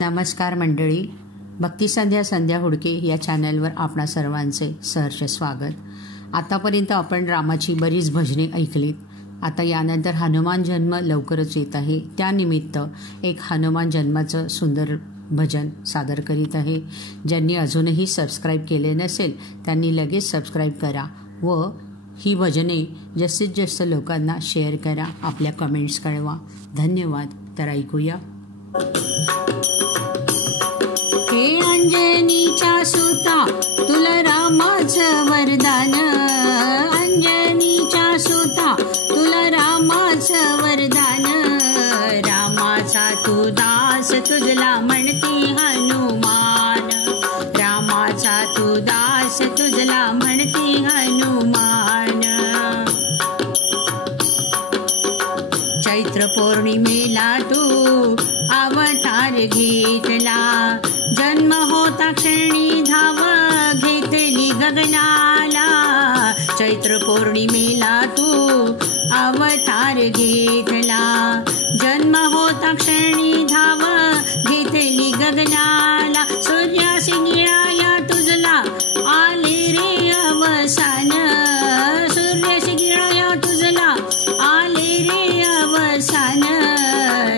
नमस्कार मंडळी, भक्ती संध्या संध्या हुडके या चॅनलवर आपणा सर्वांचे सहर्ष स्वागत। आतापर्यंत आपण रामाची बरीच भजने ऐकलीत। आता यानंतर हनुमान जन्म लवकरच येत आहे, त्यानिमित्त एक हनुमान जन्माचं सुंदर भजन सादर करीत आहे। ज्यांनी अजूनही सबस्क्राइब केले नसेल त्यांनी लगेच सबस्क्राइब करा व ही भजने जास्तीत जास्त लोकांना शेअर करा, आपल्या कमेंट्स कळवा। धन्यवाद। तर ऐकूया। हे अंजनीच्या सुता तुला रामाचं वरदान, अंजनीच्या सुता तुला रामाचं वरदान, रामाचा तू दास तुझला म्हणती हनुमान, रामाचा तू दास तुझला म्हणती हनुमान। चैत्र पौर्णिमेला तू अवतार घेतला, जन्म होता क्षणी धाव घेतली गगनाला, चैत्र पौर्णिमेला तू अवतार घेतला, जन्म होता क्षणी धाव घेतली गगनाला, सूर्यासी गिळाया तुझला आले रे अवसान, सूर्यासी गिळाया तुझला आले रे अवसान,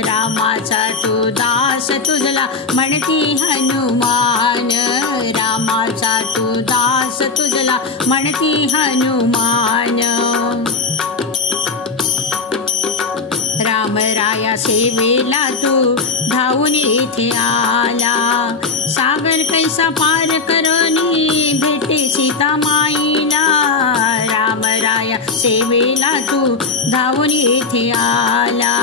रामाचा तू दास तुझला म्हणती हनुमान, रामाचा तू दास तुझला म्हणती हनुमान। रामराया सेवेला तू धावून येथे आला, सागर कैसा पार करणी भेटे सीता माईला, रामराया सेवेला तू धावून येथे आला,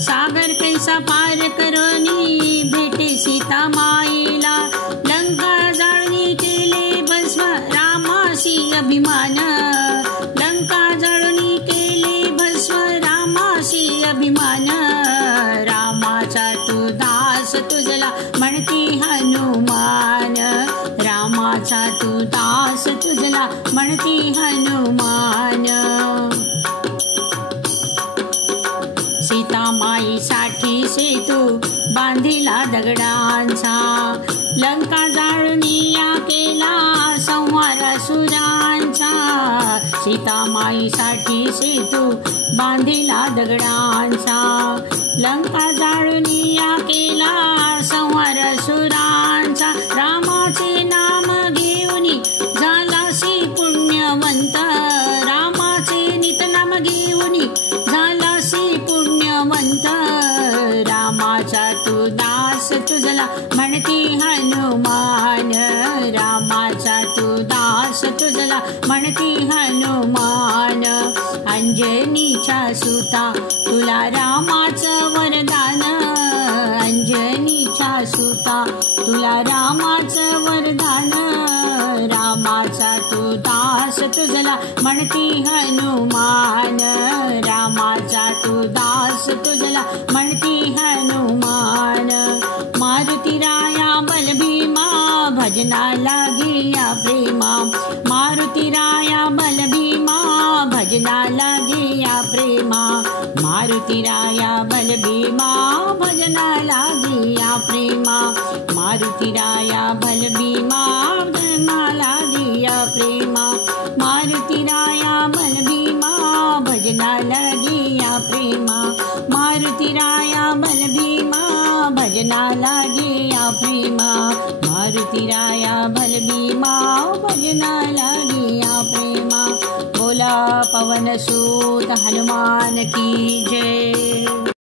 सागर कैसा पार करणी भेटे सीता माईला, लंका जाळणी केले भस्म रामासी अभिमान, लंका जाळणी केले भस्म रामासी अभिमान, रामाचा तू दास तुझला म्हणती हनुमान, रामाचा तू दास तुझला म्हणती हनुमान। सीतामाईसाठी सेतू बांधिला दगडांचा, लंका जाळणीया केला संहार असुरांचा, सीतामाईसाठी सेतू बांधिला दगडांचा, लंका जाळणीया केला संहार असुरांचा, रामाचे नाम घेऊनी झालासी पुण्यवंत, रामाचे नितनाम घेऊनी झालासी पुण्यवंत, रामाचा तू दास तुझला म्हणती हनुमान, रामाचा तू दास तुझला म्हणती हनुमान। अंजनीच्या सुता तुला रामाचं वरदान, अंजनीच्या सुता तुला रामाचं वरदान, रामाचा तू दास तुझला म्हणती हनुमान, रामाचा तू दास तुझला म्हणती हनुमान। मारुती राया बलभीमा भजना लागिया प्रेमा, मारुती राया बलभीमा भजना लागिया प्रेमा, मारुती राया बलभीमा भजना लागिया प्रेमा, मारुती राया बलभीमा भजना लागिया प्रेमा, मारुती राया बलभीमा भजना लागिया प्रेमा, मारुती राया बलभीमा भजना लागिया प्रेमा, मारुती राया बलभीमा भजना लागिया प्रेमा। बोला पवन सूत हनुमान की जय।